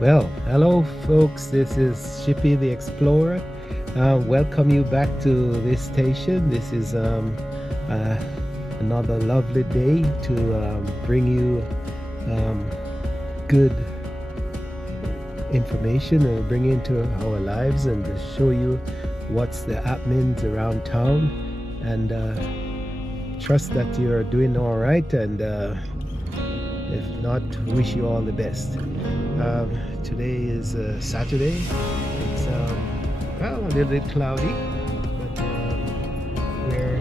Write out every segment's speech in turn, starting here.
Well, hello folks, this is Shippy the Explorer. Welcome you back to this station. This is another lovely day to bring you good information and bring into our lives and to show you what's the happenings around town, and trust that you're doing all right, and if not, wish you all the best. Today is Saturday. It's well, a little bit cloudy, but we're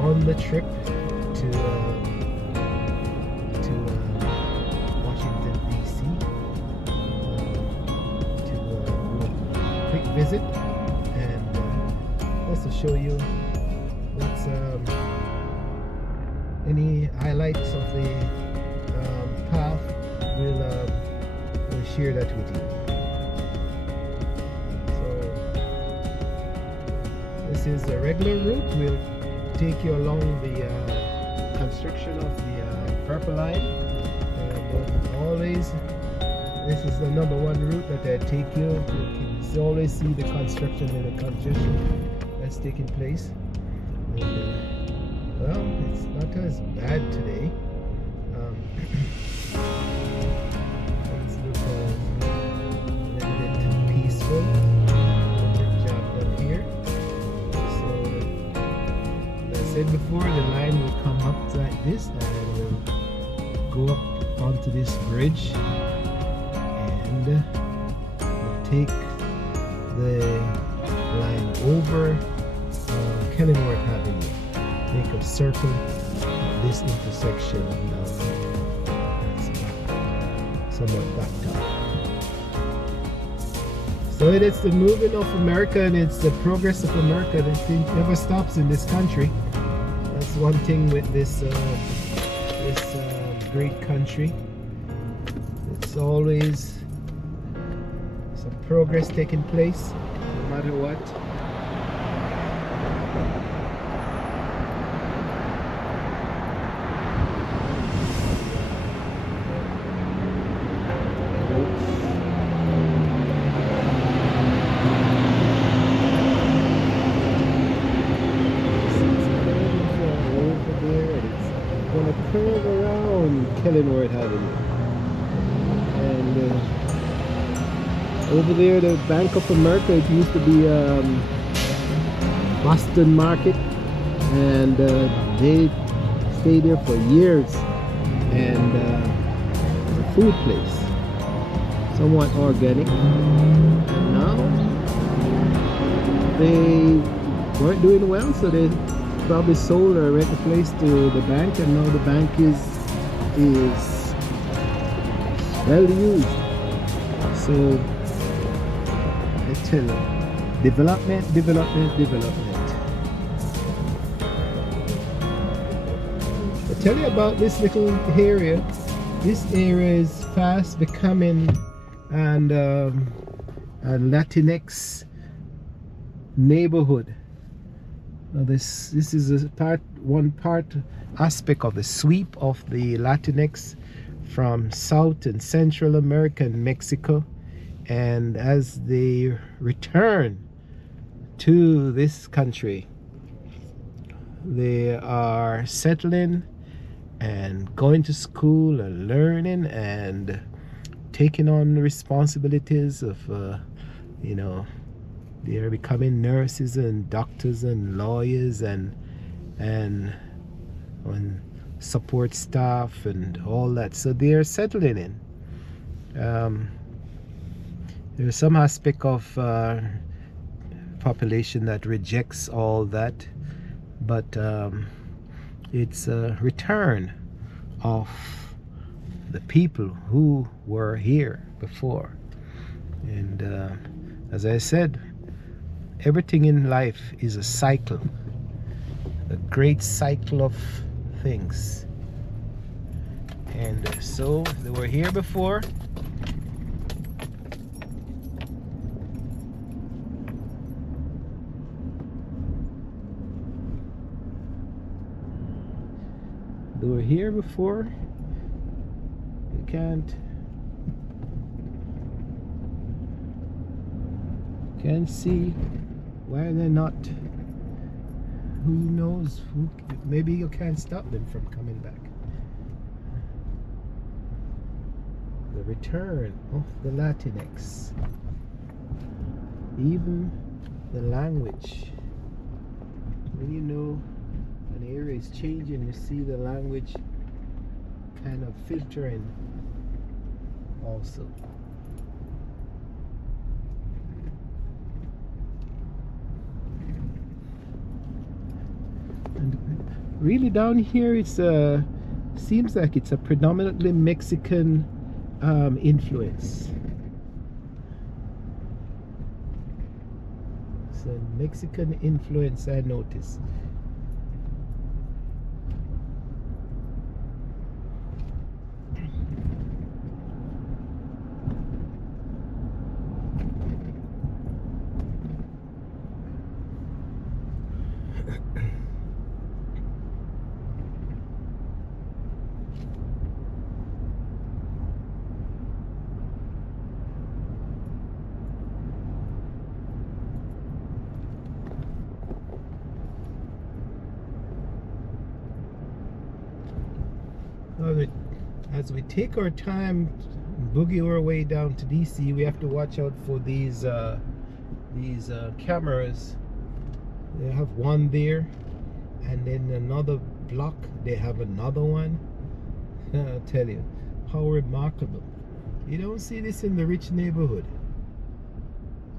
on the trip to Washington D.C. To do a quick visit and also show you what's any highlights of the path. We'll share that with you. So this is a regular route. We'll take you along the construction of the Purple Line, and always this is the number one route that I take you. You can always see the construction and the congestion that's taking place. And, well, it's not as bad today. Things look a little bit peaceful. Good job done here. So, as I said before, the line will come up like this, and we'll go up onto this bridge, and we'll take the line over Kenilworth Avenue. Make a circle at this intersection. Somewhat backed up. So it is the movement of America, and it's the progress of America that never stops in this country. That's one thing with this great country. It's always some progress taking place, no matter what. Curve around Kenilworth Avenue, and over there the Bank of America. It used to be Boston Market, and they stayed there for years, and a food place, somewhat organic. And now they weren't doing well, so they probably sold or rent the place to the bank, and now the bank is well used. So I tell you, development. I tell you about this little area. This area is fast becoming and a Latinx neighborhood. Now this is one aspect of the sweep of the Latinx from South and Central America and Mexico, and as they return to this country, they are settling and going to school and learning and taking on the responsibilities of they are becoming nurses and doctors and lawyers and support staff and all that. So they are settling in. There's some aspect of population that rejects all that, but it's a return of the people who were here before. And as I said, everything in life is a cycle, a great cycle of things. And so they were here before. They were here before. You can't Can't see why they're not. Who knows? Maybe you can't stop them from coming back. The return of the Latinx. Even the language. When you know an area is changing, you see the language kind of filtering also. And really down here it's seems like it's a predominantly Mexican influence. It's a Mexican influence, I notice. As we take our time, boogie our way down to DC, we have to watch out for these cameras. They have one there, and then another block they have another one. I'll tell you, how remarkable. You don't see this in the rich neighborhood.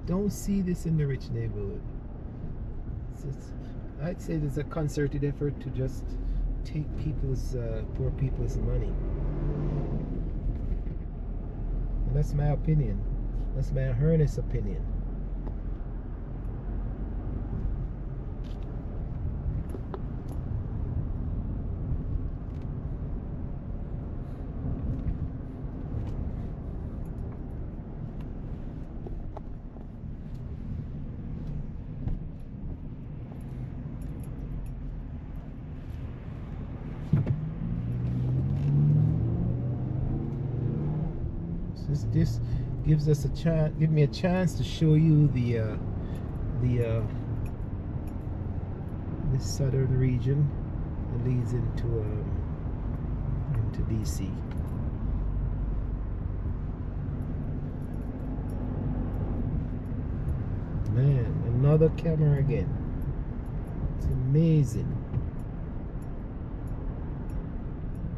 Don't see this in the rich neighborhood. I'd say there's a concerted effort to just take people's poor people's money. And that's my opinion. That's my earnest opinion. This gives us a chance. Give me a chance to show you this southern region that leads into DC. Man, another camera again. It's amazing.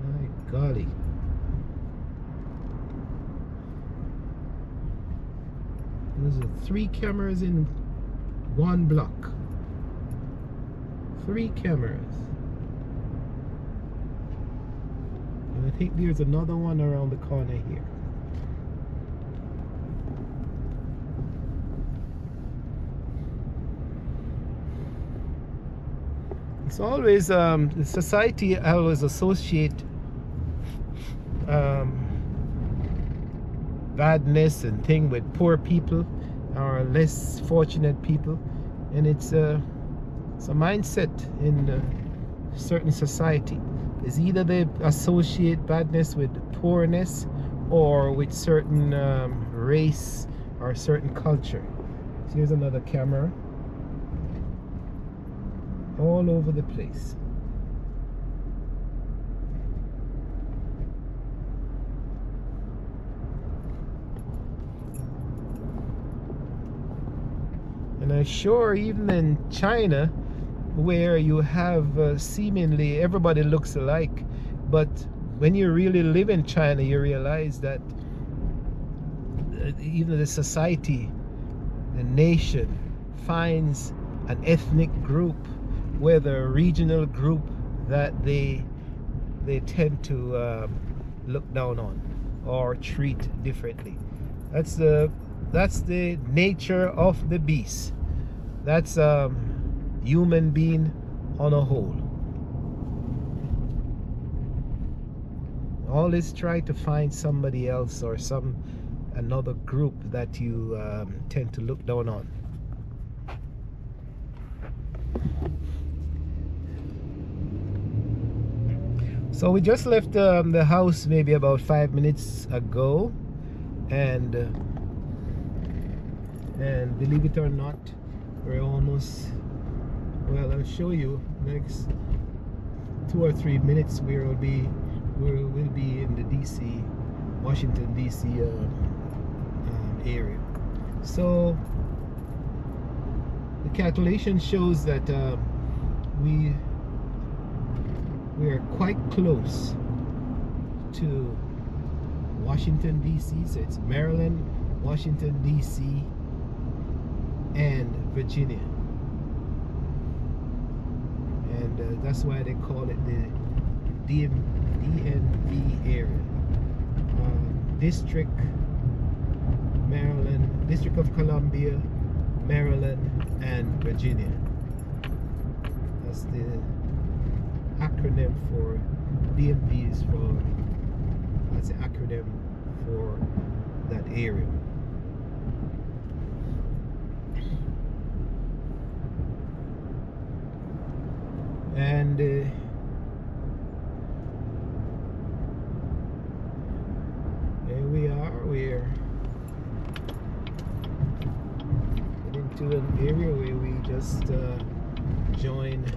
My golly. There's 3 cameras in one block. 3 cameras. And I think there's another one around the corner here. It's always the society always associate badness and thing with poor people or less fortunate people, and it's a mindset in a certain society. Is either they associate badness with poorness or with certain race or certain culture. So here's another camera all over the place. And I'm sure even in China, where you have seemingly everybody looks alike, but when you really live in China, you realize that even the society, the nation, finds an ethnic group, whether a regional group, that they tend to look down on or treat differently. That's the nature of the beast. That's human being on a whole. Always try to find somebody else or another group that you tend to look down on. So we just left the house maybe about 5 minutes ago, and And believe it or not, we're almost, well, I'll show you next 2 or 3 minutes. We'll be in the DC, Washington DC area. So the calculation shows that we are quite close to Washington DC. So it's Maryland, Washington DC, and Virginia, and that's why they call it the DMV area. District Maryland, District of Columbia, Maryland, and Virginia. That's the acronym for DMVs that's the acronym for that area. And here we are. We're into an area where we just joined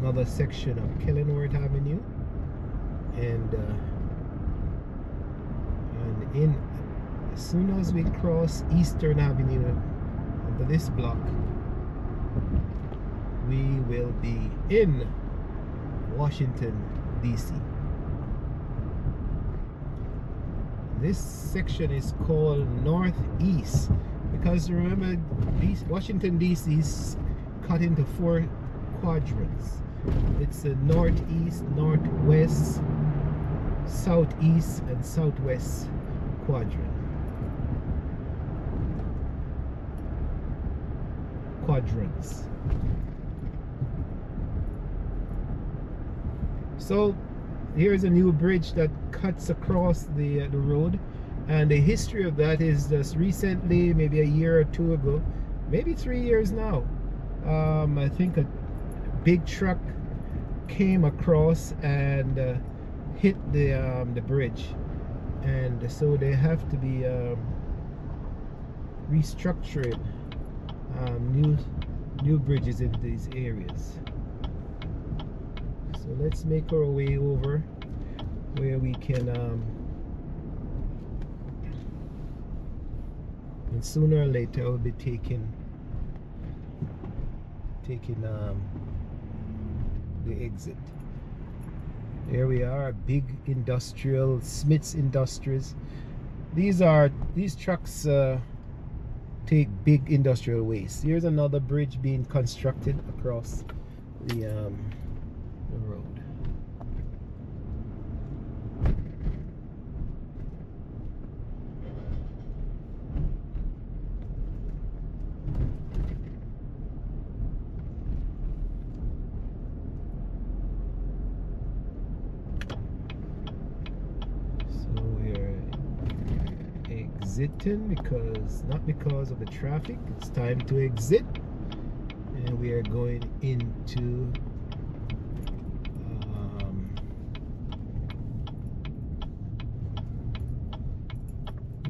another section of Kenilworth Avenue, and as soon as we cross Eastern Avenue under this block, we will be in Washington DC. This section is called Northeast because remember, Washington DC is cut into 4 quadrants. It's the northeast, northwest, southeast, and southwest quadrants. So here's a new bridge that cuts across the road, and the history of that is just recently, maybe a year or 2 ago, maybe 3 years now. I think a big truck came across and hit the bridge, and so they have to be restructuring new bridges in these areas. So let's make our way over where we can and sooner or later I'll be taking the exit. There we are, big industrial, Smith's Industries. These trucks take big industrial waste. Here's another bridge being constructed across the road. Exiting not because of the traffic. It's time to exit, and we are going into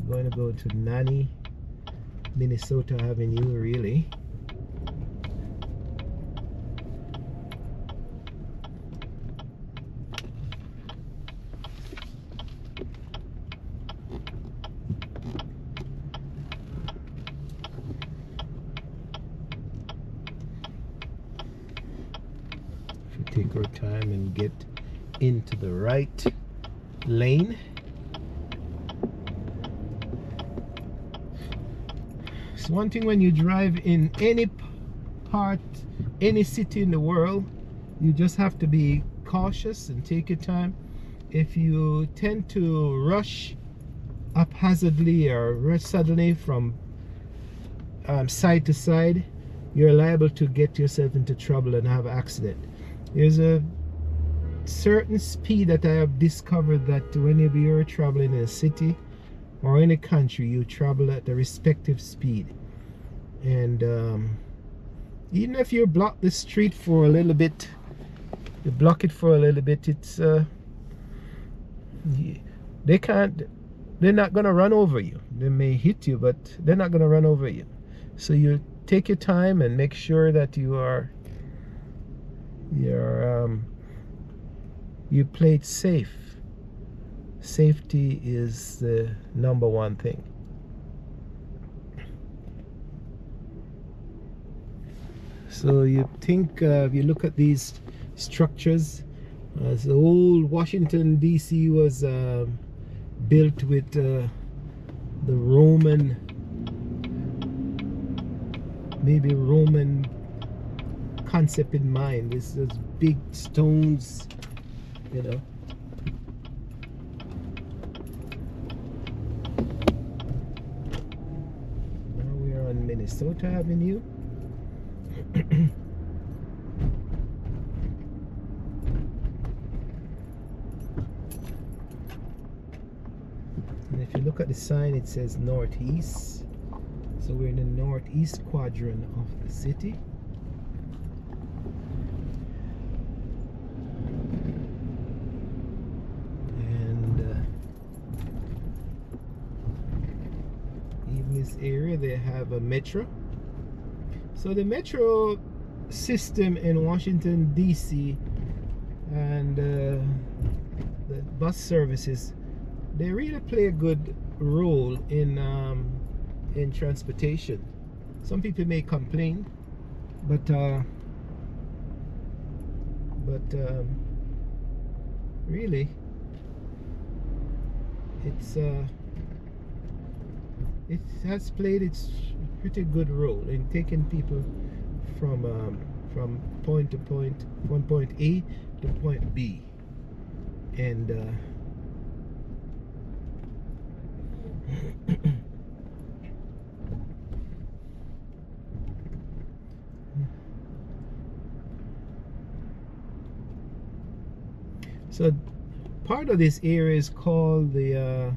we're going to go to Nanny, Minnesota Avenue, really. Take our time and get into the right lane. It's one thing when you drive in any part, any city in the world, you just have to be cautious and take your time. If you tend to rush haphazardly or rush suddenly from side to side, you're liable to get yourself into trouble and have an accident. There's a certain speed that I have discovered that whenever you're traveling in a city or in a country, you travel at the respective speed. And even if you block the street for a little bit, it's they're not going to run over you. They may hit you, but they're not going to run over you. So you take your time and make sure that you play it safe. Safety is the number one thing. So you think, you look at these structures, as the old Washington DC was built with the Roman, maybe Roman concept in mind. These big stones, you know. Now we are on Minnesota Avenue. And if you look at the sign, it says northeast. So we're in the northeast quadrant of the city. And in this area, they have a metro. So the metro system in Washington, D.C. and the bus services, they really play a good role in transportation. Some people may complain, but really, it has played its pretty good role in taking people from point to point, from point A to point B, and so part of this area is called the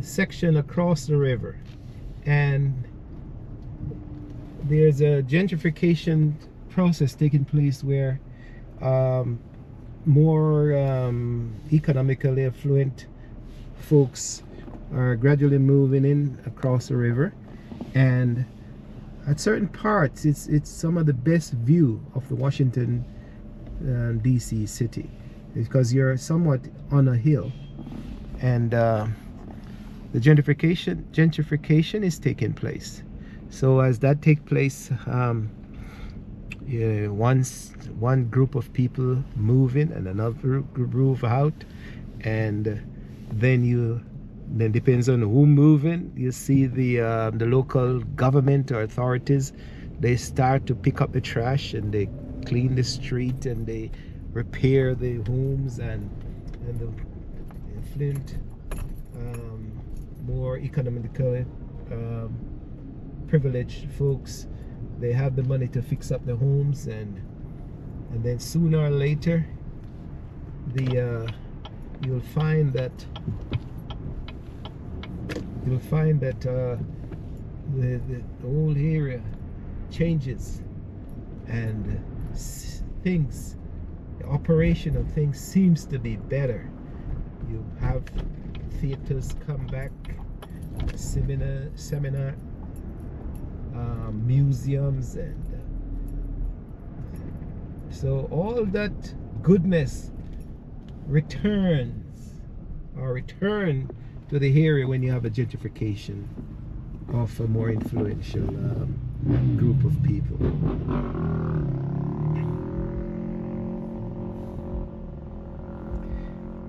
section across the river, and there's a gentrification process taking place where more economically affluent folks are gradually moving in across the river, and at certain parts it's some of the best view of the Washington DC city, because you're somewhat on a hill, and the gentrification is taking place. So as that takes place, one group of people move in and another group move out, and then depends on who move in. You see the local government or authorities, they start to pick up the trash and they clean the street and they repair the homes, and the affluent, more economically privileged folks, they have the money to fix up the homes, and then sooner or later you'll find that the whole area changes, and the operation of things seems to be better. You have theaters come back, seminar museums, and so all that goodness return to the area when you have a gentrification of a more influential group of people.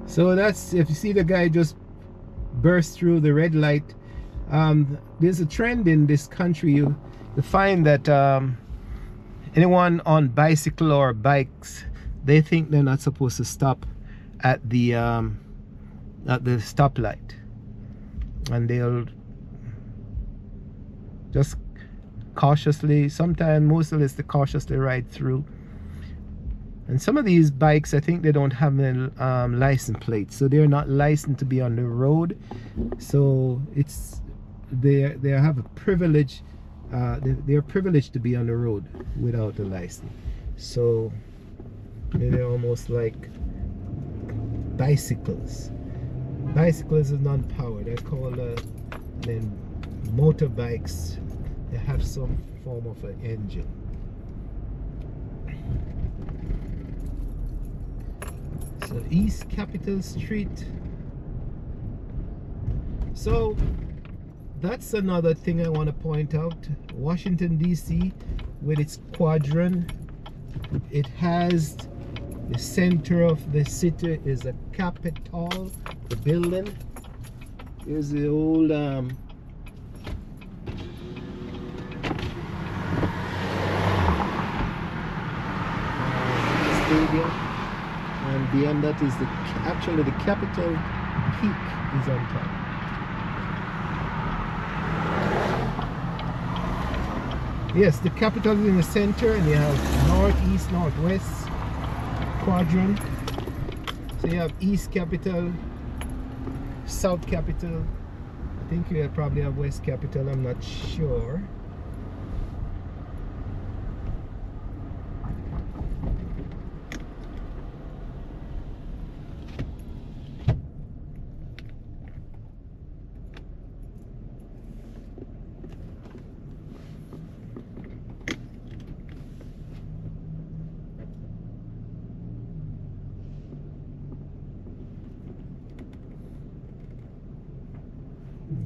So that's, if you see the guy just burst through the red light, there's a trend in this country. You find that anyone on bicycle or bikes, they think they're not supposed to stop at the stoplight, and they'll just cautiously, sometimes most of it's the cautiously ride through. And some of these bikes, I think they don't have the license plates, so they're not licensed to be on the road. So they have a privilege. They're privileged to be on the road without a license. So they're almost like bicycles. bicycles are non-powered. They're called then motorbikes. They have some form of an engine. So East Capitol Street. So that's another thing I want to point out. Washington DC, with its quadrant, it has the center of the city is a Capitol, the building. Here's the old stadium, and beyond that is actually the Capitol Peak is on top. Yes, the Capitol is in the center, and you have north, east, northwest quadrant. So you have East Capitol, South Capitol. I think you probably have West Capitol, I'm not sure.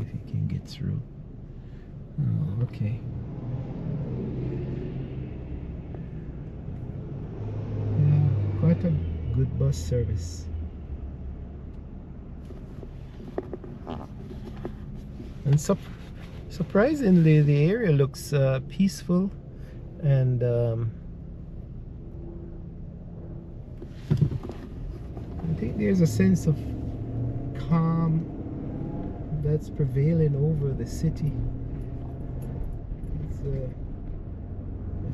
If you can get through. Oh, okay. Yeah, quite a good bus service. And surprisingly, the area looks peaceful, and I think there's a sense of calm that's prevailing over the city. It's, I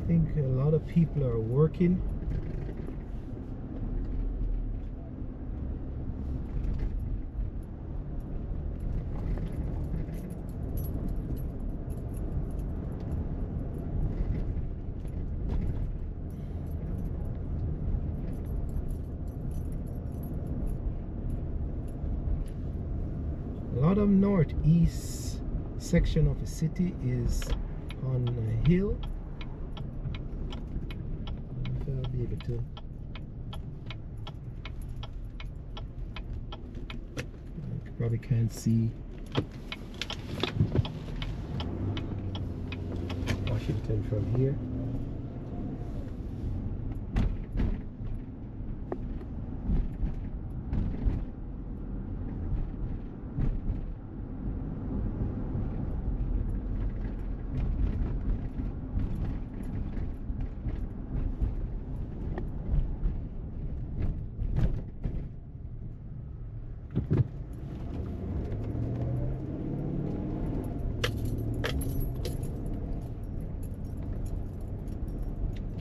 think a lot of people are working. A lot of northeast section of the city is on a hill. I don't know if I'll be able to. I probably can't see Washington from here.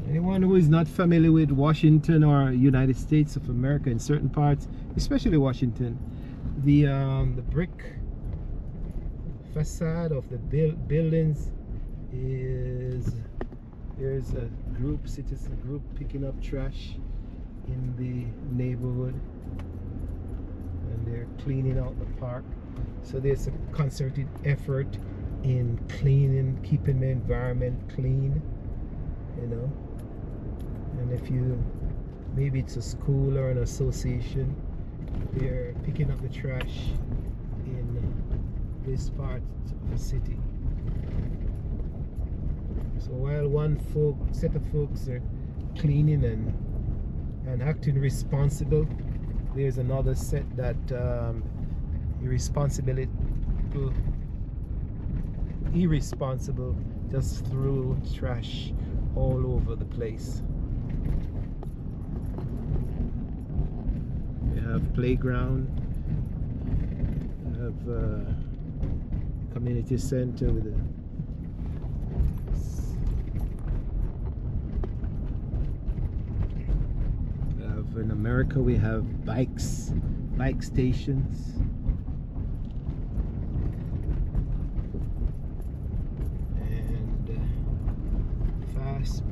Anyone who is not familiar with Washington or United States of America in certain parts, especially Washington, the brick facade of the buildings is, there's a group, citizen group picking up trash in the neighborhood, and they're cleaning out the park. So there's a concerted effort in cleaning, keeping the environment clean, you know. And if you, maybe it's a school or an association, they're picking up the trash in this part of the city. So while one set of folks are cleaning and acting responsible, there's another set that irresponsible, just threw trash all over the place. We have playground, we have community center with a in America we have bike stations, and fast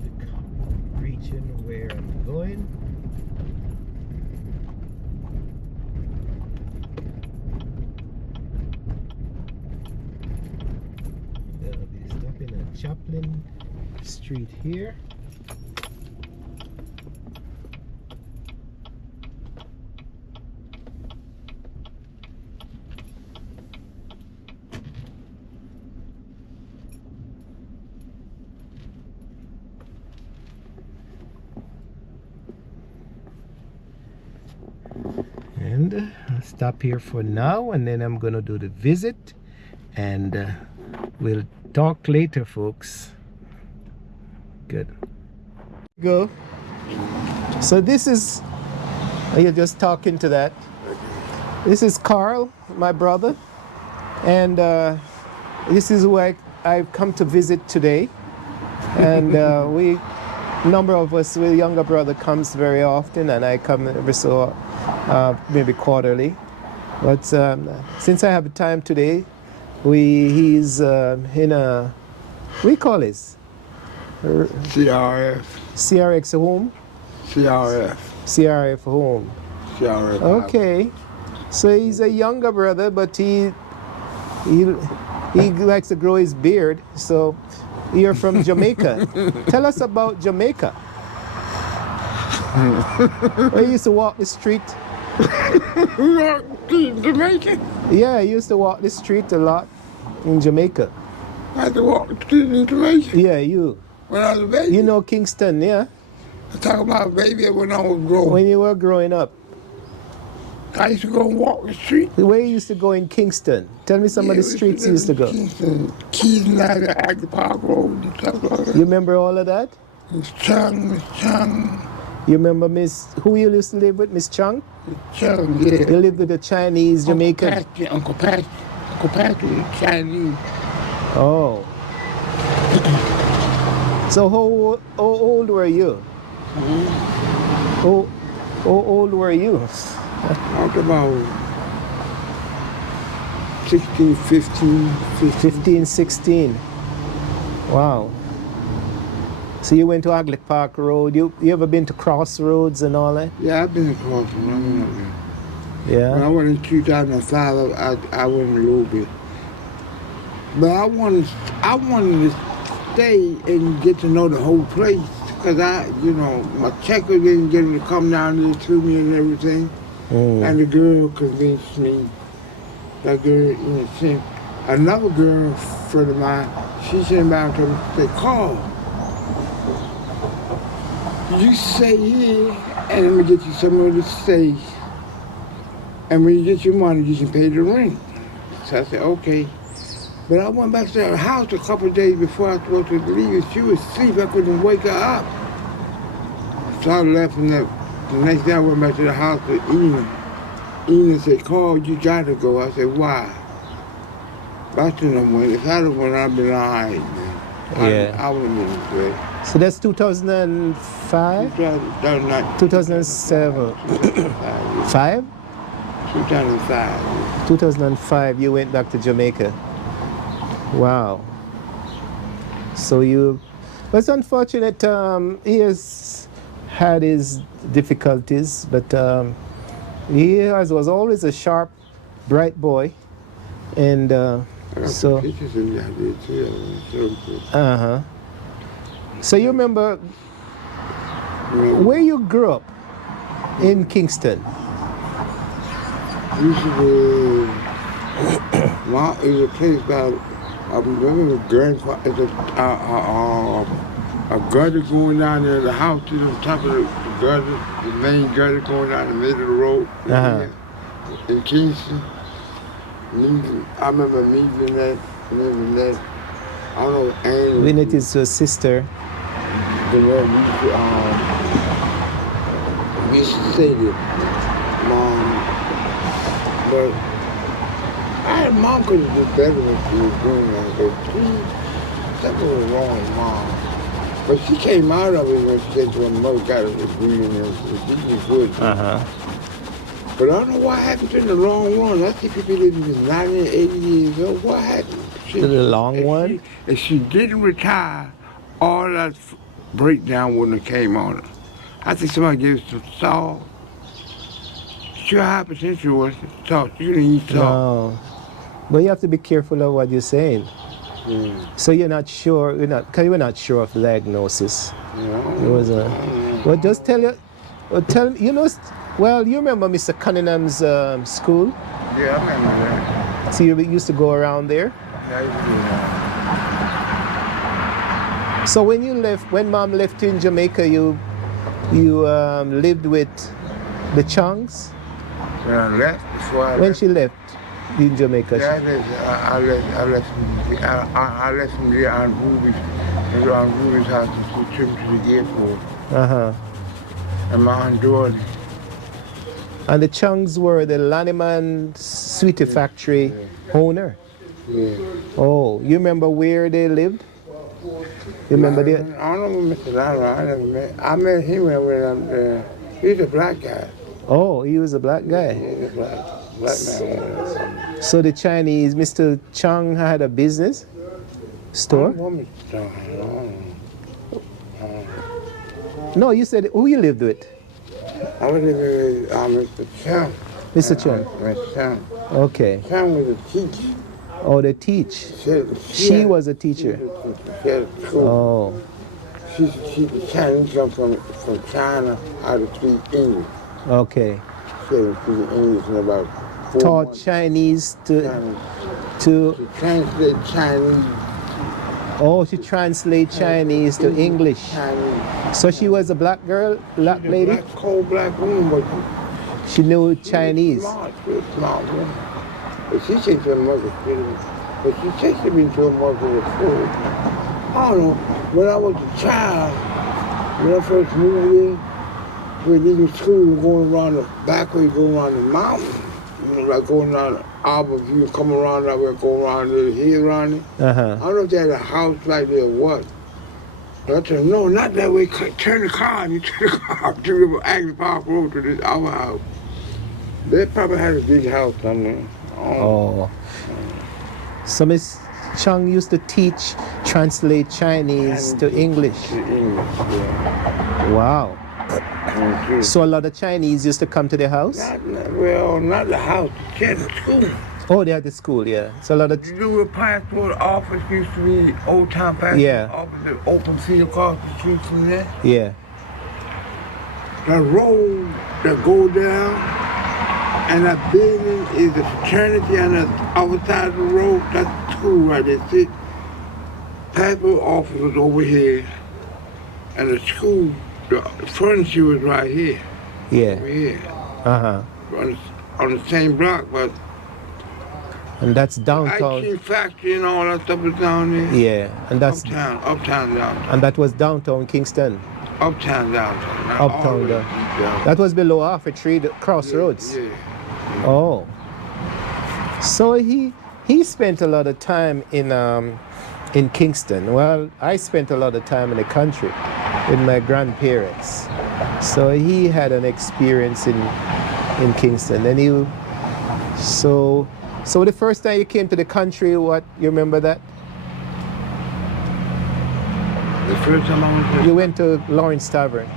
reaching where I'm going. Chaplin Street here. And I'll stop here for now, and then I'm gonna do the visit, and we'll talk later, folks. Good. Go. So this is, you're just talking to that. This is Carl, my brother, and this is who I've come to visit today. And number of us, the younger brother comes very often, and I come every so maybe quarterly. But since I have time today, he's in a, we call this? CRF. CRX home? CRF. CRF home. CRF. Okay. So he's a younger brother, but he likes to grow his beard. So you're from Jamaica. Tell us about Jamaica. I used to walk the street. Jamaica? Yeah, I used to walk the street a lot in Jamaica. I had to walk the street in Jamaica? Yeah, you. When I was a baby? You know Kingston, yeah? I talk about baby when I was growing. When you were growing up. I used to go and walk the street. Where you used to go in Kingston? Tell me some of the streets you used to go. Kingston, Keys Ladder, Aggie Park Road, and stuff like that. You remember all of that? Miss Chung. You remember who you used to live with, Miss Chung? Miss Chung, yeah. You lived with a Chinese Jamaican? Uncle Patrick, Chinese. Oh. So how old were you? How old were you? I was about 16, 15. 15, 16. Wow. So you went to Aglet Park Road. You ever been to Crossroads and all that? Yeah, I've been to Crossroads. Yeah. When I went in 2005, I went a little bit. But I wanted to stay and get to know the whole place. Because my checker didn't get him to come down there to me and everything. And the girl convinced me. That girl, another girl friend of mine, she sent back to me, said, Carl, you stay here and I'm going to get you somewhere to stay. And when you get your money, you can pay the rent. So I said, okay. But I went back to her house a couple of days before I was supposed to leave, and she was asleep. I couldn't wake her up. So I left, and the next day I went back to the house with Ina. Ina said, Carl, you got to go. I said, why? But I shouldn't have went. If I'd have went, I'd been all right, man. Yeah. I would have been great. So that's 2005? 2007. 5? 2005. 2005, you went back to Jamaica. Wow. So it's unfortunate he has had his difficulties, but he was always a sharp, bright boy. And so... pictures of me out there too. Uh-huh. So you remember where you grew up in Kingston? Used to be, it was a place called, I remember a gutter going down there, the house is on top of the gutter, the main gutter going down the middle of the road in Kingston. I remember meeting that, living that. I don't know, Annie. Lynette is her sister. The one we used to say that, Mom, but Mom could have done better when she was doing that. But something was wrong with Mom. But she came out of it when she said when Mother got her degree and she was good. But I don't know what happened to the long run. I think people living in 90, 80 years old. What happened? To the long one? If she didn't retire, all that breakdown wouldn't have came on her. I think somebody gave her some salt. Sure, hypertension was salt. You didn't eat salt. No. But you have to be careful of what you're saying. So you're not sure, because you were not sure of the diagnosis. No. It was a. Well, just tell you, tell you know. Well, you remember Mr. Cunningham's school? Yeah, I remember that. So you used to go around there. Yeah, I used to do that. So when you left, when Mom left you in Jamaica, you lived with the Chongs. When I left, before I When left, she left in Jamaica. yeah, I left from there on Ruby's. I was on Ruby's house to took him to the airport. And my Aunt Dorothy. And the Chongs were the Lannyman Sweetie Factory owner. Yeah. Oh, you remember where they lived? You remember I the? don't know Mr. Lionel. I met him when he's a black guy. Oh, he was a black guy. He's a black man. So the Chinese, Mr. Chong had a business store? No, you said who you lived with? I was living with Mr. Chung. Mr. Chung. Mr. Chung. Okay. Chung was a teacher. Oh, they teach. She was a teacher. She had a school. Oh. She Chinese come from China, how to speak English. Okay. She had to speak English in about 4 Taught months. Chinese to To translate Chinese. Oh, she translate Chinese to English. Chinese. So she was a black girl, black lady. Black, cold black woman, but She knew Chinese. she was smart woman. But she said to her mother, but she texted me to her mother before. I don't know, when I was a child, when I first moved here, we were leaving school and going around the back way, going around the mountain. You know, like going around the Arbor View, come around that way, go around the hill around it. I don't know if they had a house like that or what. But I told them, no, not that way. Turn the car. You turn the car to the Aggie Park Road to this our house. They probably had a big house down there. Oh. So Miss Chung used to teach, translate Chinese to English. To English, yeah. Wow. Mm-hmm. So a lot of Chinese used to come to the house? Not the house. She had a school. Oh, they had the school, yeah. So a lot of... You know where passport office used to be, Old Town Passport office, the open field across the street from there? Yeah. The road that go down and that building is the fraternity on the other side of the road. That's the school right there. See, passport office was over here and the school, the furniture was right here. Yeah. Over here. Uh-huh. On the same block, but And that's the downtown. ice cream factory and all that stuff was down there. Yeah. And that's... Uptown, downtown. And that was downtown Kingston. Uptown, downtown. Not all Uptown, the way down. deep down. That was below Halfway Tree, the crossroads. Yeah. Oh. So he spent a lot of time in Kingston. Well, I spent a lot of time in the country with my grandparents. So he had an experience in Kingston. And so the first time you came to the country, what, you remember that? The first time I went You went to Lawrence Tavern.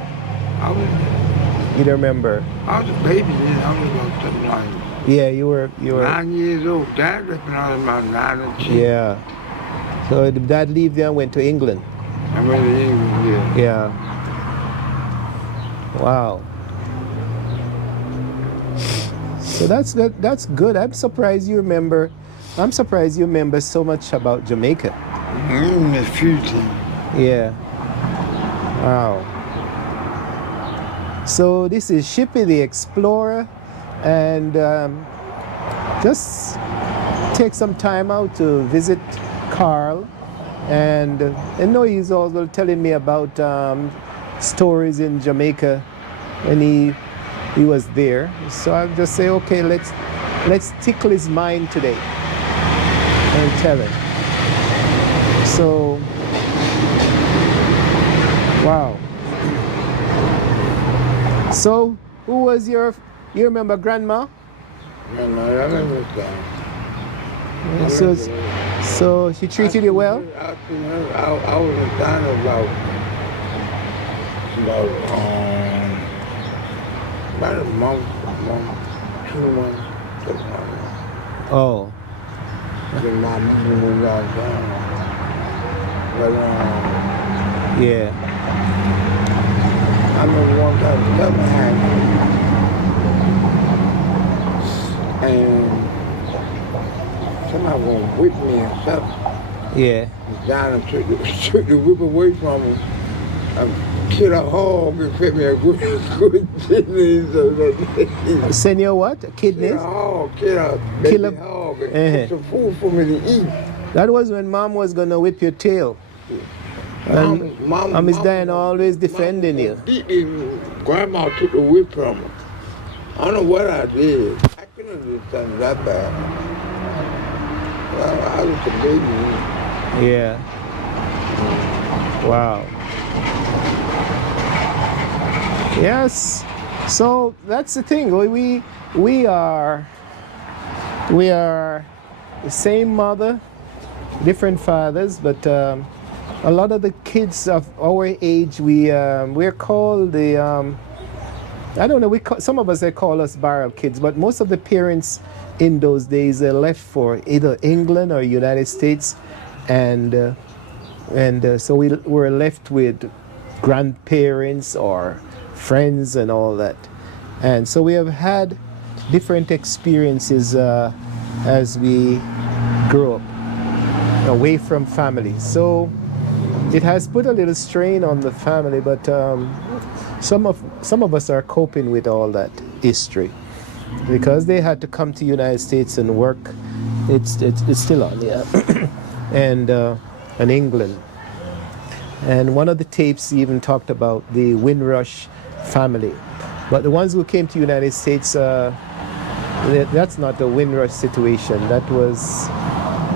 You don't remember? I was a baby then. I was about 7, Yeah, you were 9 years old. Dad left when I was about 9 or 10. Yeah. So the dad left there and went to England. I went to England, yeah. Yeah. Wow. So that's good. That's good. I'm surprised you remember so much about Jamaica. A few things. Yeah. Wow. So this is Shippy the Explorer, and just take some time out to visit Carl, and I know he's also telling me about stories in Jamaica when he was there. So I'll just say, okay, let's tickle his mind today and tell him. So, wow. So, who was you remember Grandma? Yeah, no, I remember that. So she treated you well? I was in Ghana about a month, 2 months, something like that. Oh. Then my mother moved out of Ghana. But Yeah. I remember one time something happened, and somebody gonna whip me or something. Yeah. Down and took the whip away from him. I killed a hog and fed me a good kidneys. So that Send you what? kill a Kidneys? hog, kill a Kill baby a- hog, and Uh-huh. put some food for me to eat. That was when mom was gonna whip your tail. And Miss Diana always defending you. Beat me. Grandma took the whip from her. I don't know what I did. I couldn't have done something that bad. Well, I was a baby. Yeah. Wow. Yes. So that's the thing. We are the same mother, different fathers, but a lot of the kids of our age, we're called the I don't know. Some of us they call us barrel kids, but most of the parents in those days they left for either England or United States, and so we were left with grandparents or friends and all that, and so we have had different experiences as we grow up away from family. So it has put a little strain on the family, but some of us are coping with all that history because they had to come to United States and work. It's still on, yeah, and England. And one of the tapes even talked about the Windrush family, but the ones who came to United States, that's not the Windrush situation. That was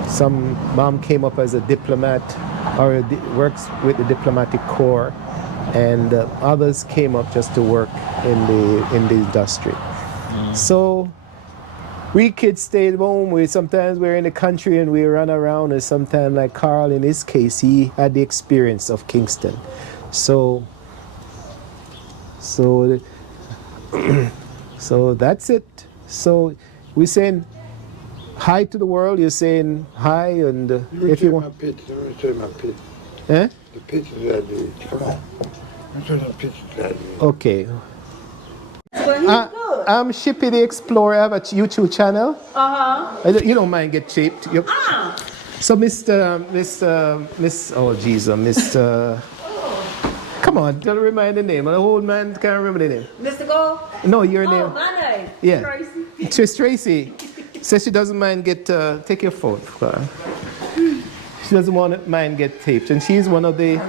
some mom came up as a diplomat or works with the diplomatic corps, and others came up just to work in the industry. So we kids stayed home. Sometimes we're in the country and we run around, and sometimes, like Carl in his case, he had the experience of Kingston. So that's it. So we're saying hi to the world. You're saying hi, and if you want. My picture, let me show you my picture. Eh? The pictures I did. Come on. Let me show you the pictures I did. Okay. But he's good. I'm Shippy the Explorer. I have a YouTube channel. You don't mind get shaped. So Mr. Come on, don't remind the name. The old man can't remember the name. Mr. Gold? No, your Oh, name. my name. Yeah. Tracy. Trish Tracy says she doesn't mind take your phone. She doesn't mind get taped, and she's one of the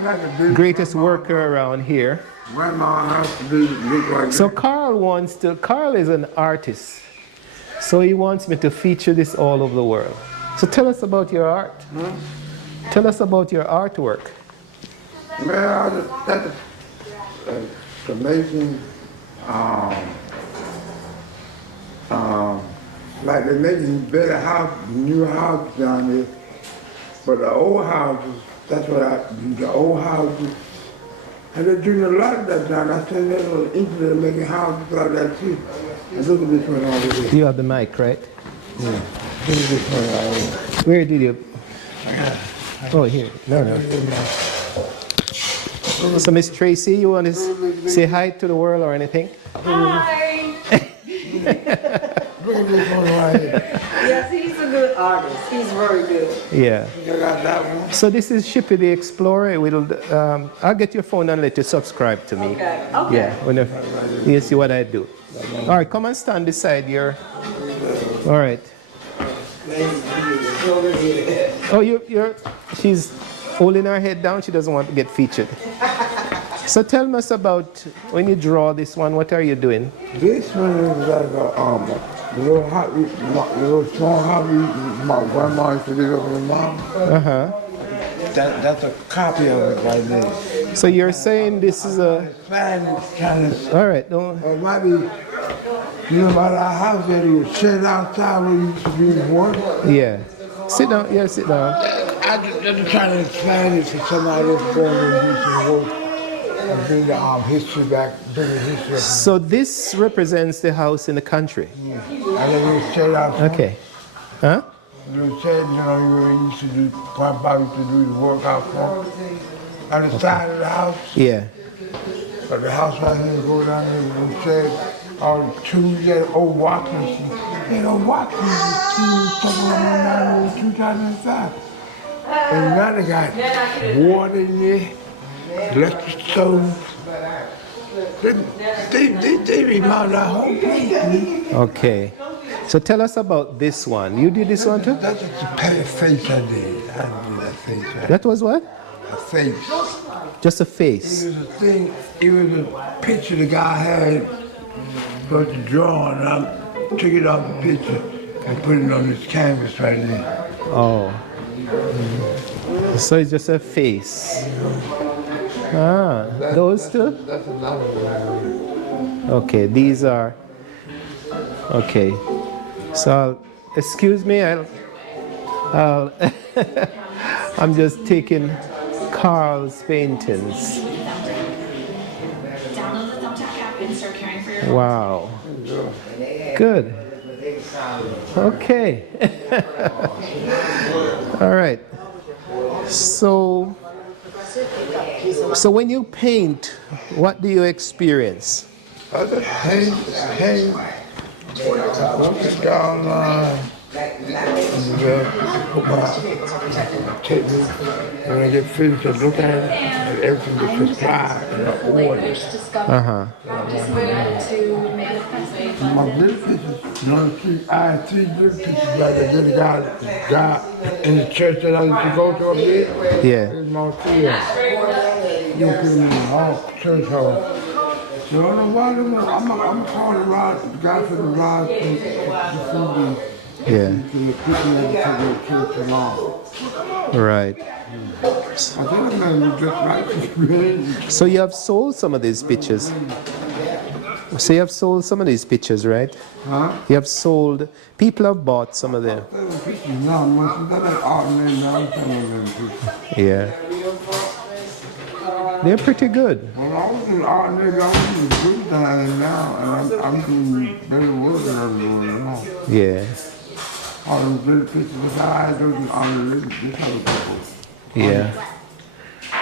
greatest worker around here. Grandma has to look like So that. Carl is an artist, so he wants me to feature this all over the world. So tell us about your art. Tell us about your artwork. Man, that's amazing. Like they're making better house, new houses down there. But the old houses, the old houses, and they're doing a lot of that down. I seen that on the internet making houses like that too. And look at this one over there. You have the mic, right? Yeah. Look at this one over there. Where did you? Oh, here. No. So Miss Tracy, you want to say hi to the world or anything? Hi. Look at this one right here. Yes, he's a good artist. He's very good. Yeah. You got that one? So this is Shippy the Explorer. I'll get your phone and let you subscribe to me. Okay. Yeah. Whenever you see what I do. All right, come and stand beside your. All right. Oh, she's holding her head down. She doesn't want to get featured. So tell us about when you draw this one. What are you doing? This one is like a little hot, little small hobby my grandma used to live up in the mountain. That's a copy of it right there. So you're saying this is a. Fan kind of. All right. No. Or it might be, about our house that was shed outside where you used to be born. Yeah. Sit down. Yeah, sit down. I'm just trying to explain it to somebody that's going to do some work and bring the history back, bring the history up. So this represents the house in the country. And then it was shed outside. Okay. Huh? Lou said, you know, you used to do, Bobby used to do the workout for him. On the side of the house, Yeah. but the house right here, go down there, Lou said, all the tools, that old Walkman, that old Walkman was stuff around there in 2005. And now they got water in there, electric stove. They remodeled our whole place. Okay. So tell us about this one. You did this one too? That's just a face I did. I did that face. Right? That was what? A face. Just a It face. was a thing, it was a picture the guy had supposed to draw, and I took it off the picture and put it on this canvas right there. Oh. So it's just a face. Ah, those two? That's another one. Okay, these are. Okay. So, excuse me, I'll I'm just taking Carl's paintings. Download the Thumbtack app and start caring for your Wow. Good. Okay. All right. So when you paint, what do you experience? I just hang, look at down, put my tape, when I get finished, I look at it, and everything gets supplied in the order. Uh-huh. My little pictures, you know, I had 3 little pictures like that. Then the guy in the church that I used to go to up there. Yeah. There's my 3 of them. You put them in the hall, church hall. So I don't know why I'm calling Rod, the guy for the Rod to Yeah. the people that take the church along. Right. I think I'm gonna do just right. Really. So you have sold some of these pictures. So you have sold some of these pictures, right? Huh? You have sold. People have bought some of them. No, once that art name now, I'm telling them pictures. Yeah. They're pretty good. Well, I was in art nigga, I was in the good down now, and I'm doing better work than I'm doing now. Yeah. All those little pictures, that's how I do it on the little, this how it goes. Yeah.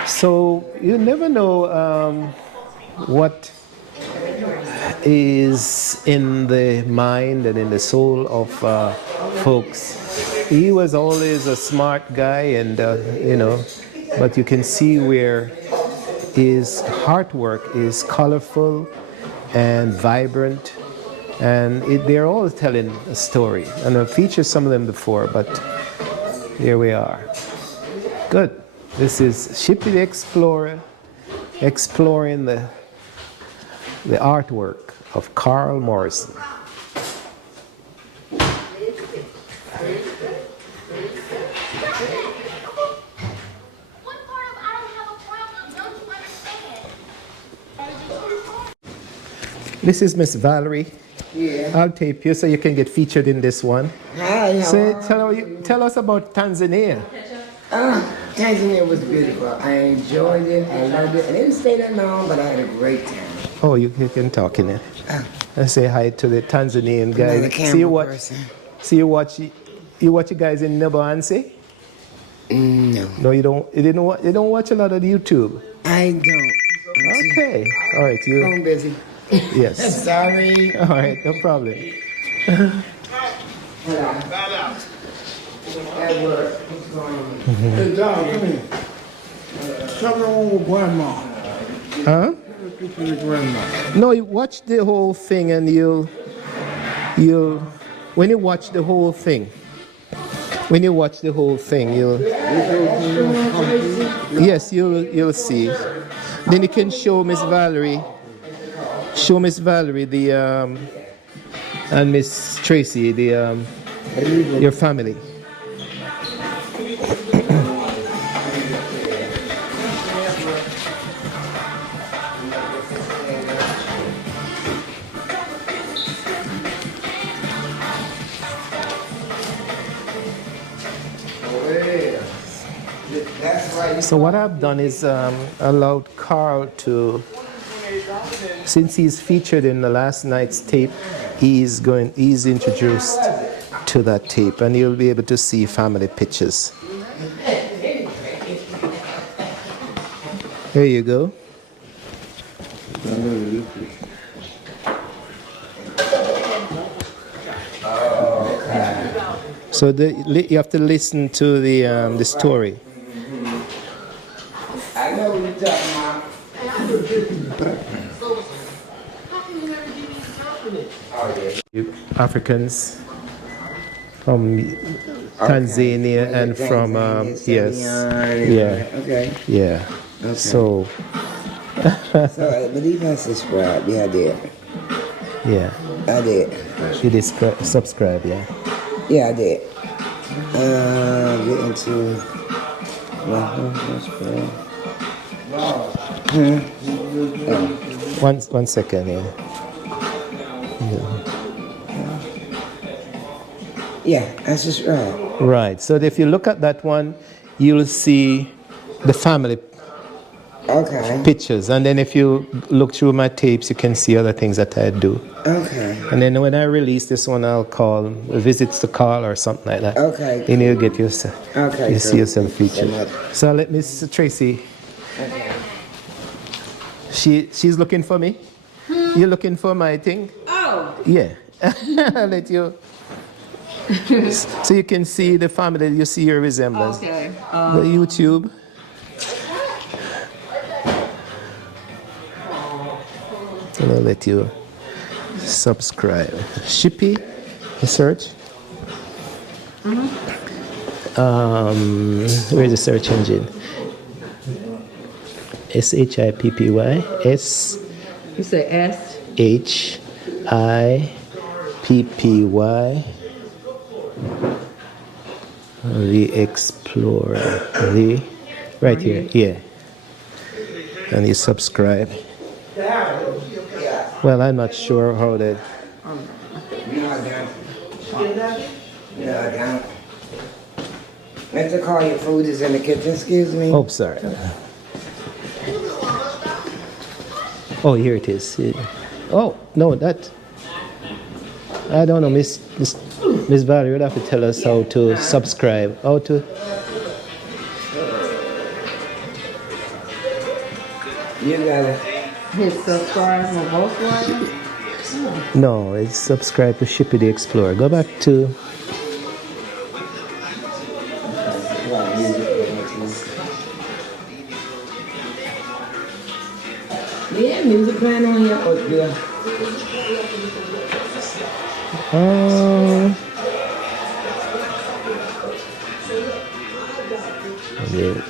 So you never know what is in the mind and in the soul of folks. He was always a smart guy, and you know, but you can see where his artwork is colorful and vibrant, and they're all telling a story. And I've featured some of them before, but here we are. Good. This is Shippy the Explorer exploring the artwork of Carl Morrison. This is Miss Valerie. Yeah. I'll tape you so you can get featured in this one. Hi, So tell us about Tanzania. Tanzania was beautiful. I enjoyed it. I loved it. I didn't stay that long, but I had a great time. Oh, you can talk in it. I say hi to the Tanzanian guys. Another camera person. You watch you guys in Nebanse? No, No, you don't. You don't watch a lot of YouTube. I don't. Okay. All right. I'm busy. Yes. Sorry. All right. No problem. At work. What's going on? Hey, Dog, come here. Something wrong with Grandma. Huh? Picture of Grandma. No, you watch the whole thing, and you'll when you watch the whole thing. When you watch the whole thing, you'll see. Then you can show Miss Valerie the and Miss Tracy the your family. So what I've done is allowed Carl to, since he's featured in the last night's tape, he's introduced to that tape, and you'll be able to see family pictures. Here you go. So you have to listen to the story. I know what you're talking about. Africans from Tanzania and from yes, yeah, Okay. yeah. Okay. So So I believe I subscribed. Yeah, I did. yeah, I did. you did subscribe, yeah. Yeah, I did. Get into. One second, yeah. Yeah, I subscribed. Right. So if you look at that one, you'll see the family Okay. pictures, and then if you look through my tapes, you can see other things that I do. Okay. And then when I release this one, I'll call visits to call or something like that. Okay. And you'll get yourself. Okay, You so- see yourself featured. so much. So let Miss Tracy. Okay. She's looking for me. You're looking for my thing. Oh, Yeah. I'll let you. So you can see the family. You see your resemblance. okay. The YouTube. And I'll let you subscribe. Shippy, the search. Where's the search engine? SHIPPY S You say S? HIPPY. The Explorer. The right here. Yeah. And you subscribe. Well, I'm not sure how that. No, I don't. No, I don't. Mr. Call, your food is in the kitchen, excuse me. Oh, sorry. Oh, here it is. Oh, no, that. I don't know, Miss Valerie, you'd have to tell us how to subscribe. How to. You gotta. Hit subscribe on both ways? No, it's subscribe to Shippy the Explorer. Go back to. Yeah, music playing on here. Oh, yeah.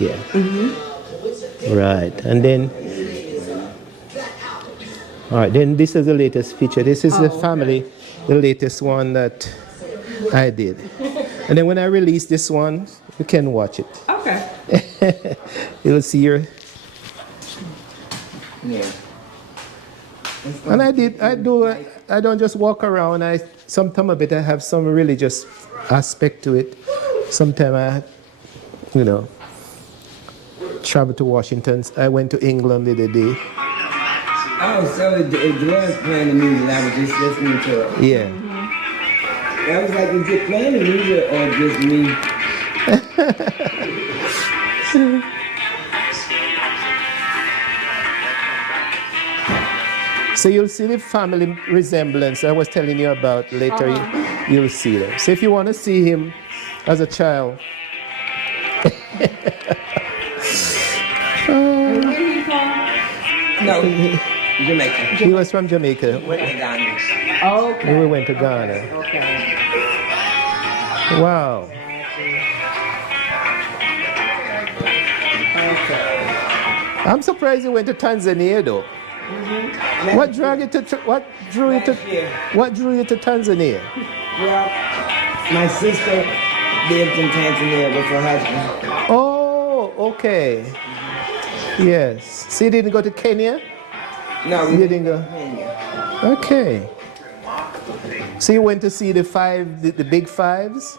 Yeah. Right, and then. All right, then this is the latest feature. This is the family, the latest one that I did. And then when I release this one, you can watch it. Okay. You'll see your. Yeah. And I don't just walk around. Sometimes a bit I have some religious aspect to it. Sometimes I, travel to Washington. I went to England the other day. Oh, so it was playing the music. I was just listening to it. Yeah. I was like, is it playing the music or just me? So you'll see the family resemblance I was telling you about later. You'll see them. So if you want to see him as a child. No, Jamaica. He was from Jamaica. Went to Ghana. Okay. We went to Ghana. Okay. Wow. I'm surprised you went to Tanzania though. What drew you to Tanzania? Well, my sister lived in Tanzania with her husband. Oh, okay. Yes. So you didn't go to Kenya? No, we You didn't go. Kenya. Okay. So you went to see the big fives?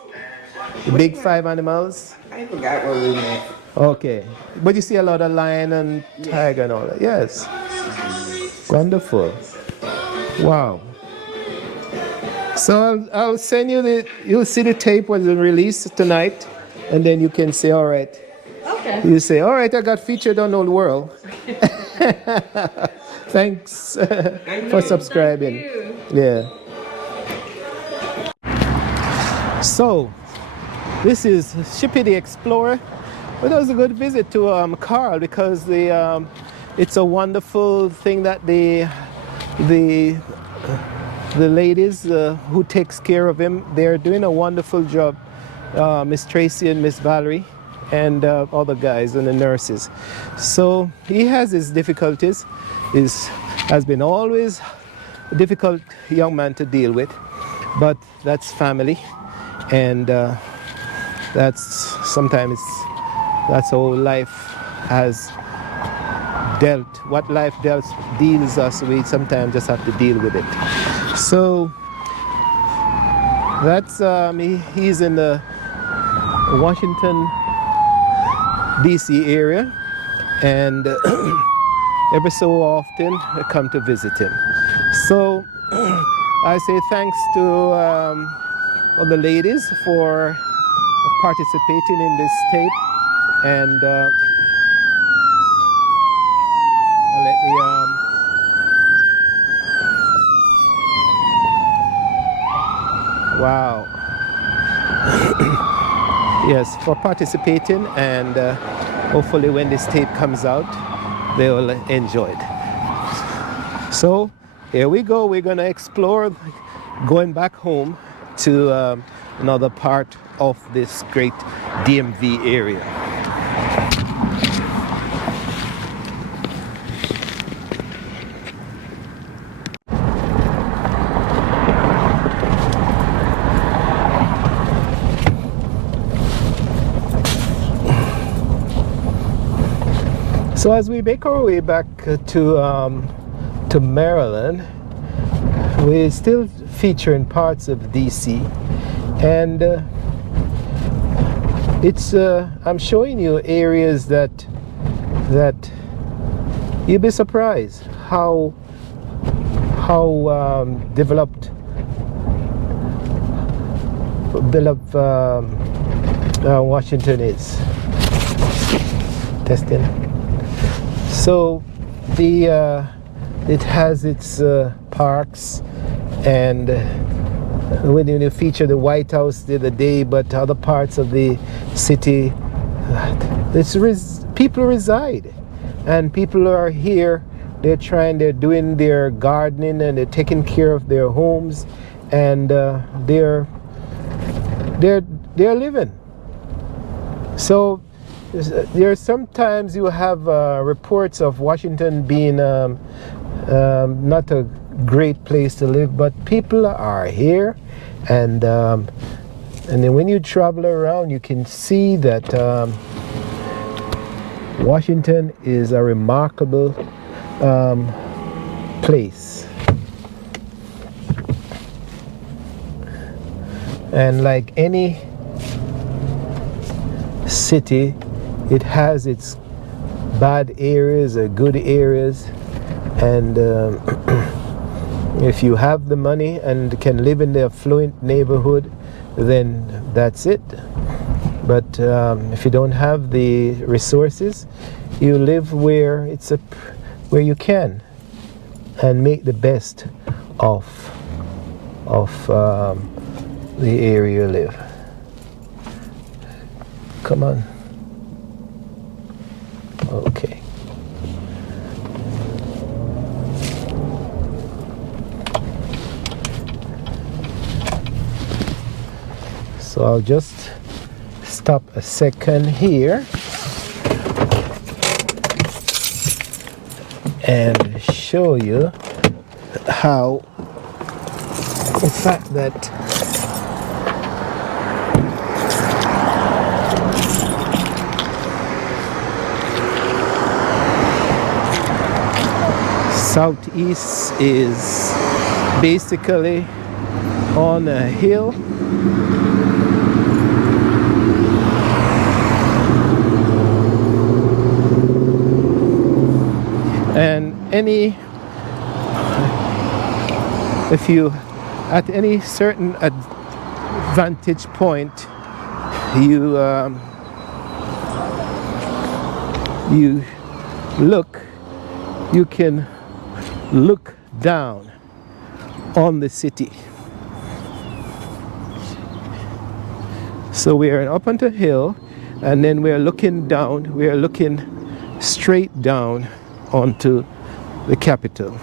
The big five animals? I forgot where we went. Okay. But you see a lot of lion and tiger and all that. Yes. Wonderful. Wow. So I'll send you you'll see the tape was released tonight, and then you can say, all right. Okay. You say, all right, I got featured on Old World. Thanks for subscribing. Yeah. So, this is Shippy the Explorer. But it was a good visit to Carl because it's a wonderful thing that the ladies who takes care of him, they're doing a wonderful job. Miss Tracy and Miss Valerie and all the guys and the nurses. So he has his difficulties. Has been always a difficult young man to deal with, but that's family, and that's how life has dealt. What life deals us, we sometimes just have to deal with it. So that's he's in the Washington DC area, and every so often I come to visit him. So I say thanks to all the ladies for participating in this tape, and I'll let wow. Yes, for participating, and hopefully when this tape comes out, they will enjoy it. So here we go. We're going to explore going back home to another part of this great DMV area. So as we make our way back to Maryland, we're still featuring parts of DC, and I'm showing you areas that you'll be surprised how developed Washington is. Testing. So it has its parks, and when you feature the White House the other day, but other parts of the city, people reside, and people are here. They're doing their gardening, and they're taking care of their homes, and they're living. So there are sometimes you have reports of Washington being not a great place to live, but people are here, and then when you travel around, you can see that Washington is a remarkable place. And like any city, it has its bad areas or good areas, and if you have the money and can live in the affluent neighborhood, then that's it. But if you don't have the resources, you live where you can, and make the best of the area you live. Come on. Okay. So I'll just stop a second here and show you how the fact that Southeast is basically on a hill, and if you at any certain vantage point, you you can look down on the city. So we are up on the hill, and then we are looking down, we are looking straight down onto the Capitol.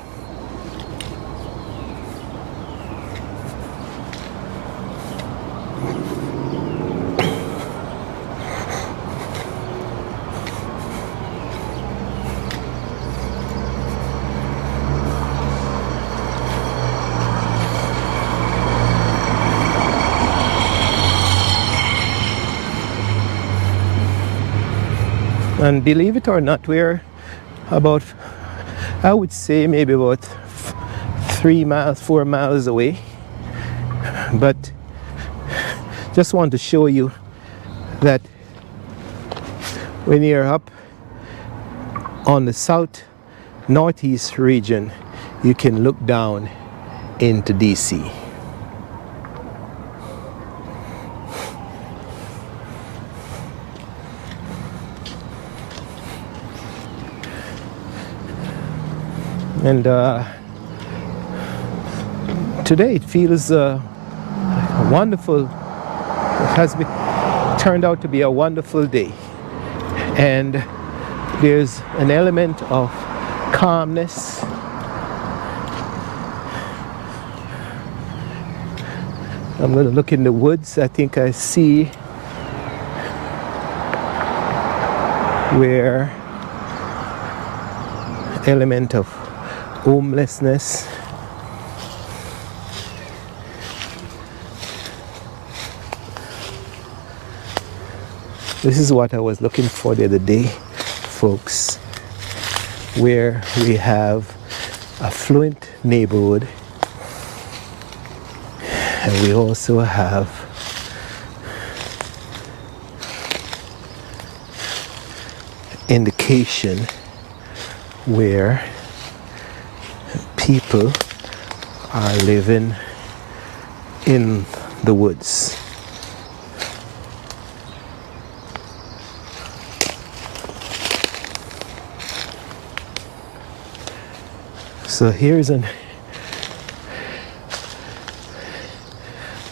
And believe it or not, we're about, I would say maybe about 3 miles, 4 miles away. But just want to show you that when you're up on the south northeast region, you can look down into DC. And today it feels wonderful. It has turned out to be a wonderful day. And there's an element of calmness. I'm going to look in the woods. I think I see where element of homelessness. This is what I was looking for the other day, folks, where we have a affluent neighborhood, and we also have indication where people are living in the woods. So here's a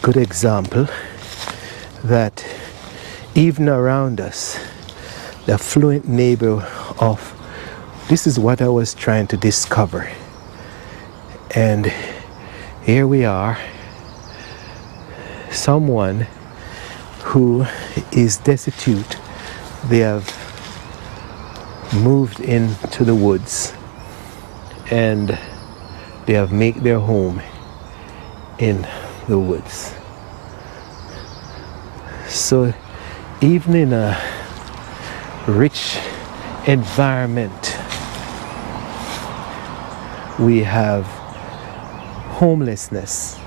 good example that even around us, the affluent neighbor of, this is what I was trying to discover. And here we are, someone who is destitute. They have moved into the woods and they have made their home in the woods. So even in a rich environment, we have homelessness.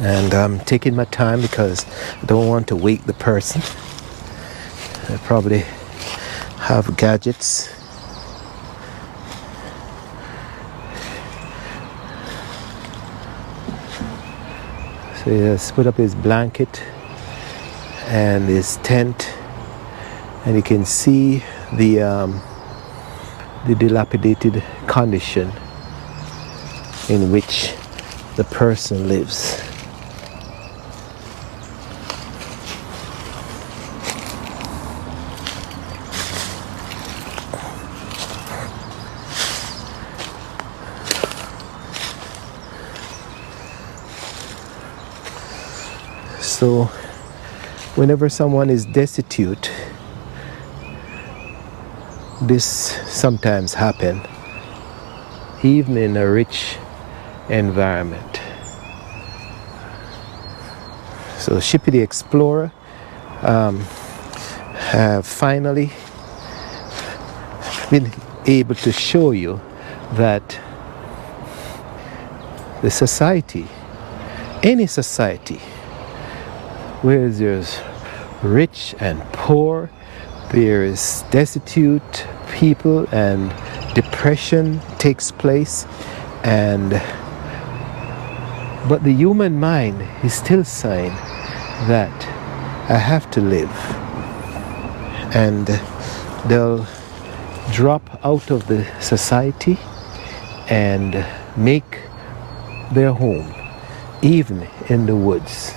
And I'm taking my time because I don't want to wake the person. They probably have gadgets. So he has put up his blanket and his tent, and you can see the dilapidated condition in which the person lives. So whenever someone is destitute, this sometimes happens, even in a rich environment. So Shippy the Explorer have finally been able to show you that the society, any society, where there's rich and poor, there is destitute people, and depression takes place, and But the human mind is still saying that I have to live. And they'll drop out of the society and make their home, even in the woods.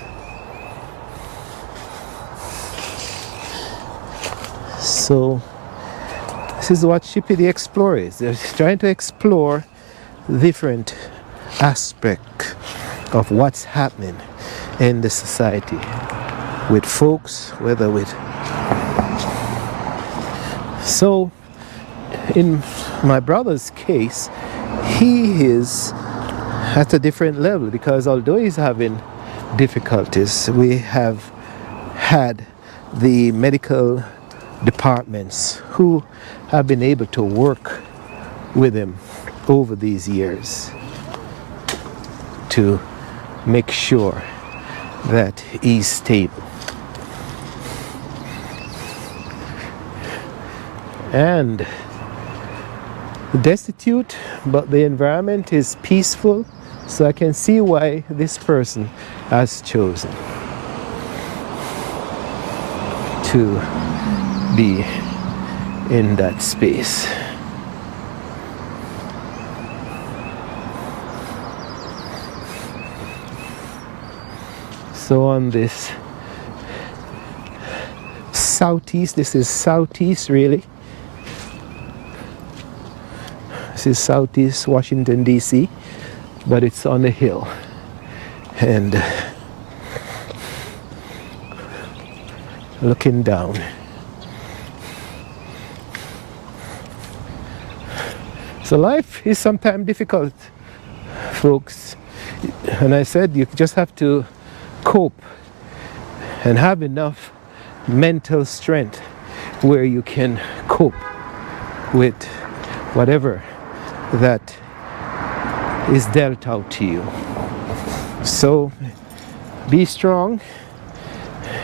So this is what Shippy the Explorer is. They're trying to explore different aspects of what's happening in the society with folks, whether with... So in my brother's case, he is at a different level, because although he's having difficulties, we have had the medical departments who have been able to work with him over these years to make sure that he's stable. And destitute, but the environment is peaceful, so I can see why this person has chosen to be in that space. So on this southeast, this is southeast really. This is southeast Washington, D.C., but it's on a hill. And looking down. So life is sometimes difficult, folks. And I said you just have to cope and have enough mental strength where you can cope with whatever that is dealt out to you. So be strong.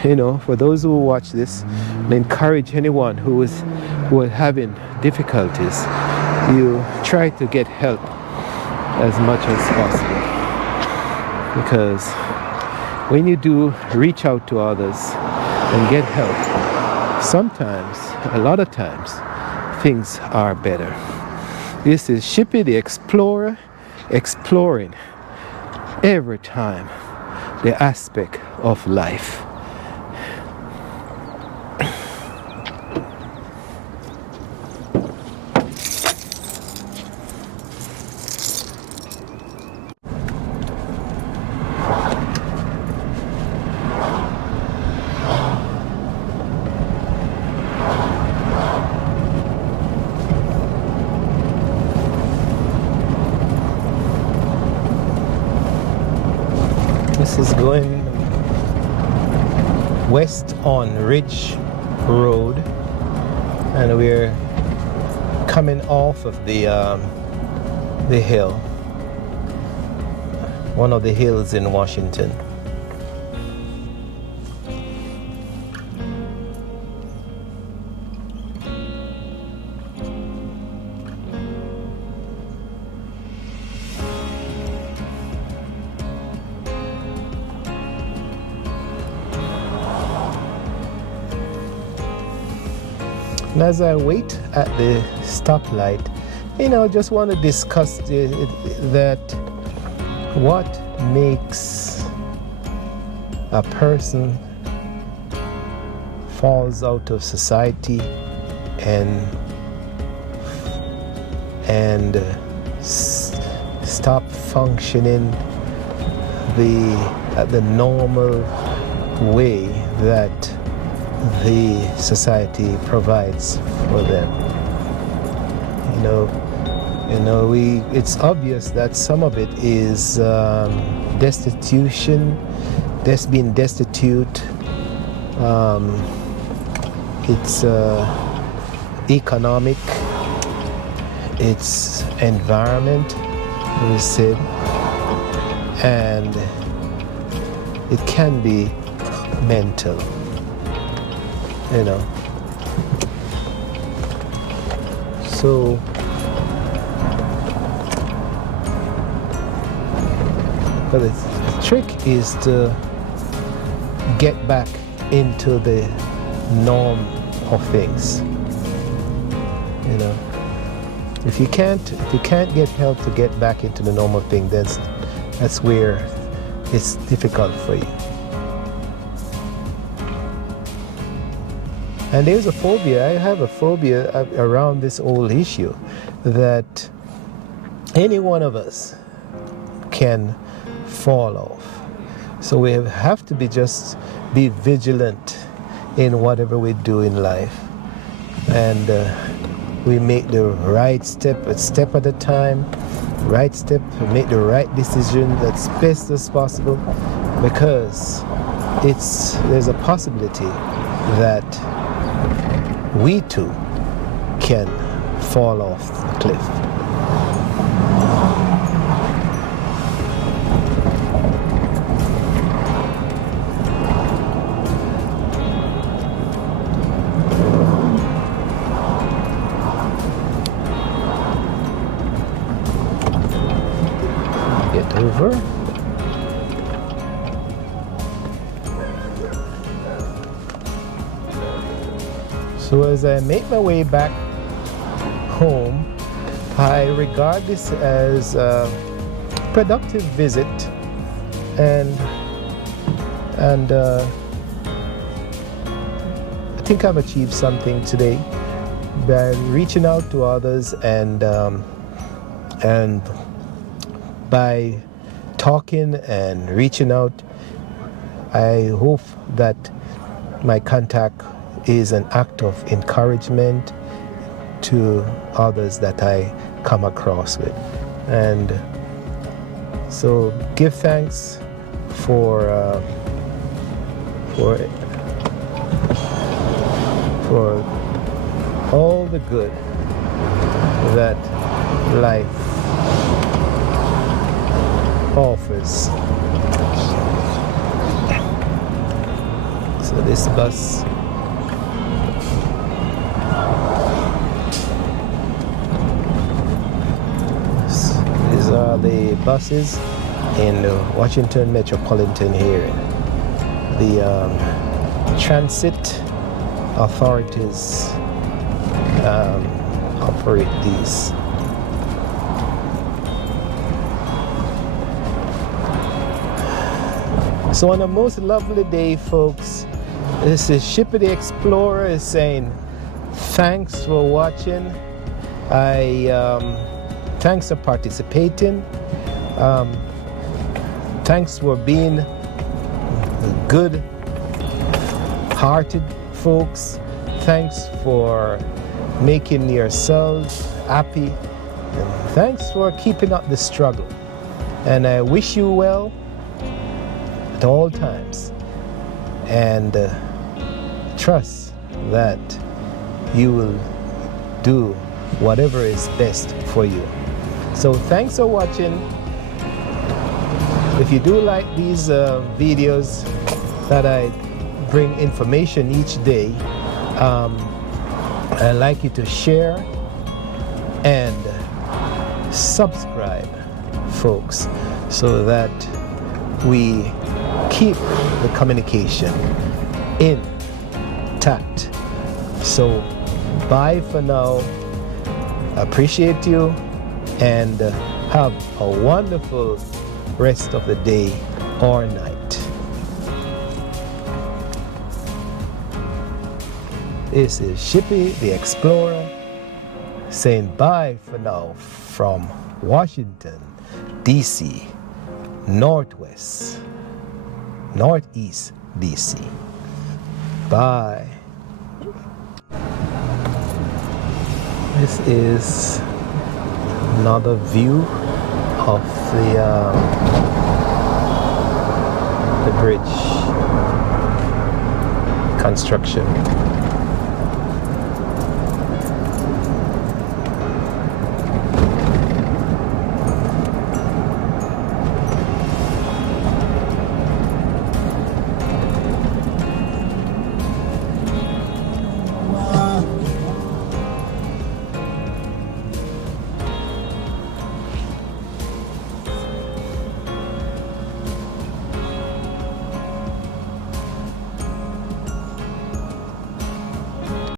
You know, for those who watch this, I encourage anyone who is having difficulties, you try to get help as much as possible, because when you do reach out to others and get help, sometimes, a lot of times, things are better. This is Shippy the Explorer, exploring every time the aspect of life. This is going west on Ridge Road, and we're coming off of the hill, one of the hills in Washington. And as I wait at the stoplight, just want to discuss that what makes a person falls out of society and stop functioning the normal way that the society provides for them. It's obvious that some of it is destitution, being destitute. It's economic, it's environment, we said, and it can be mental. But the trick is to get back into the norm of things. You know, if you can't get help to get back into the normal thing, that's where it's difficult for you. And there's a phobia. I have a phobia around this whole issue that any one of us can fall off. So we have to be vigilant in whatever we do in life. And we make the right step, a step at a time, right step, we make the right decision that's best as possible, because there's a possibility that we too can fall off the cliff. Get over. So as I make my way back home, I regard this as a productive visit, and I think I've achieved something today by reaching out to others and by talking and reaching out. I hope that my contact is an act of encouragement to others that I come across with. And so give thanks for all the good that life offers. So this bus these are the buses in the Washington metropolitan area. The transit authorities operate these. So on a most lovely day, folks, this is Shippy the Explorer is saying thanks for watching. Thanks for participating. Thanks for being good-hearted folks. Thanks for making yourselves happy. And thanks for keeping up the struggle. And I wish you well at all times. And trust that you will do whatever is best for you. So thanks for watching. If you do like these videos that I bring information each day, I'd like you to share and subscribe, folks, so that we keep the communication intact. So bye for now. Appreciate you, and have a wonderful rest of the day or night. This is Shippy the Explorer saying bye for now from Washington, D.C., Northwest, Northeast D.C. Bye. This is another view of the bridge construction.